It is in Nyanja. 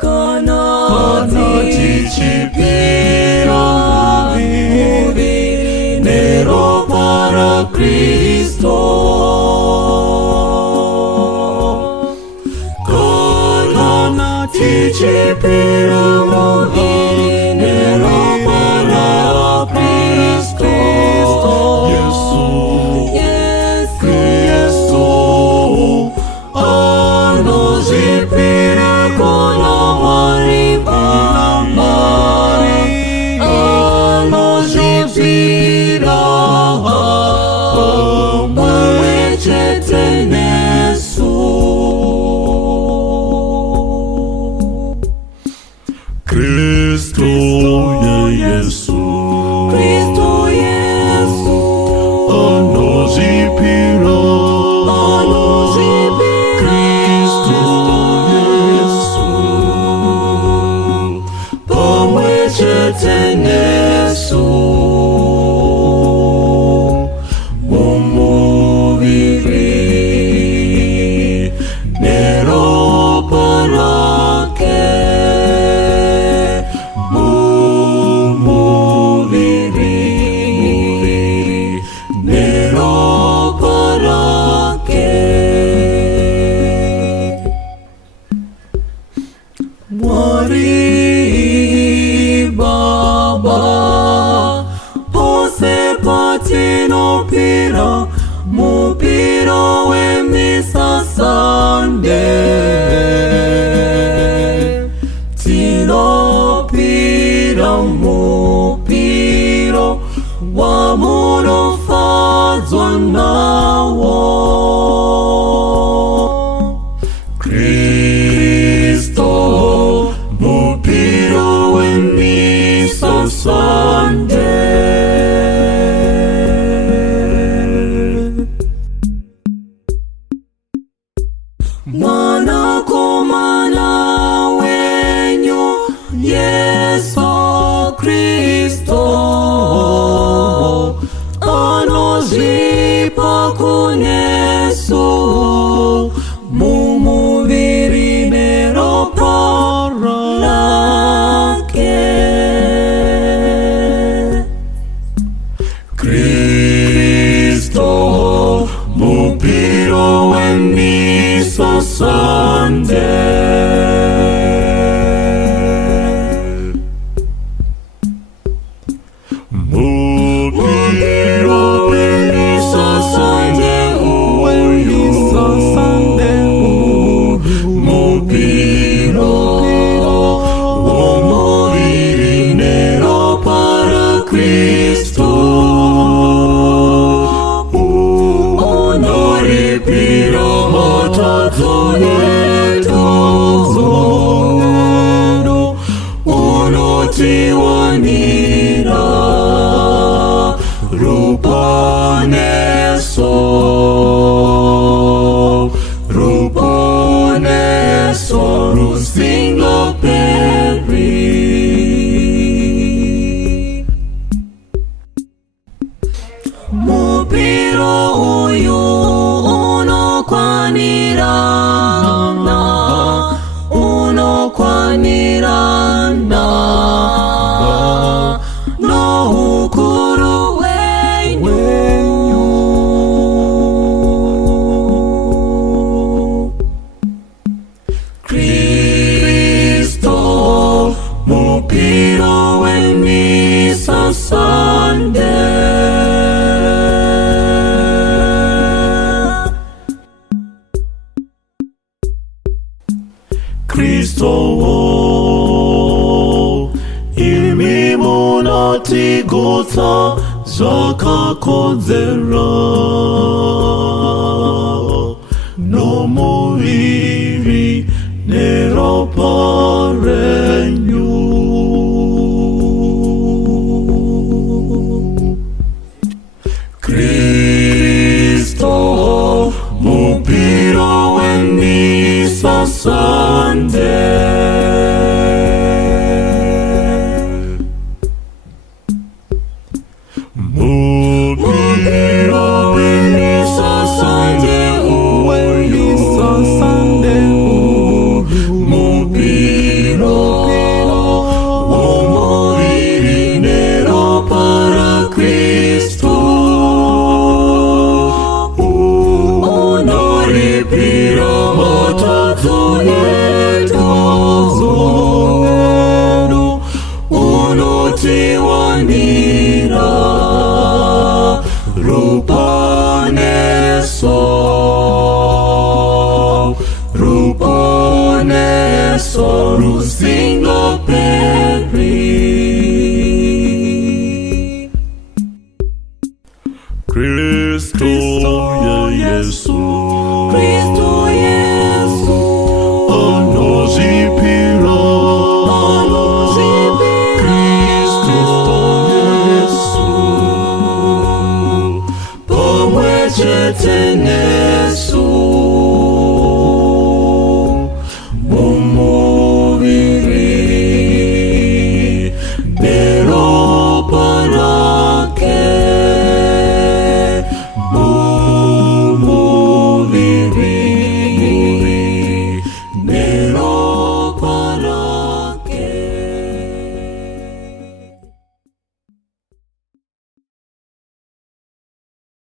Kanatichipira muviri neropa raKristo. Kanatichipira muviri neropa raKristo. Yesu anozipira kono maripa, anozipira mwechete nesu. Kristo Yesu, Kristo Yesu anozipira, Kristo Yesu pamwechete nesu mumuviri neropa rake. Mumuviri neropa rake. Mwari Baba pose patinopira mupira wemisasande. Tinopira mupiro wamunofadzwa nawo. Kristo mupiro wemisasande. Mwanakomana wenyu Yesu Kristo anozipa kunesu mumuviri neropa rake. Kristo mupiro wemisasande. Mupiro wemisasande, mupiro womuviri neropa raKristo. Unoripira matadzonero unotiwanira ruponeso, ruponeso rusingaperi. Mupiro uyu unokwanirana, unokwanirana noukuru wenyu. Kristo mupiro wemisasande. Kristo imi munatigotsa zvakakodzera nomuviri neropa renyu. Kristo mupiro wemisasande. Mupiro wemisasande, mupiro rupone so rusing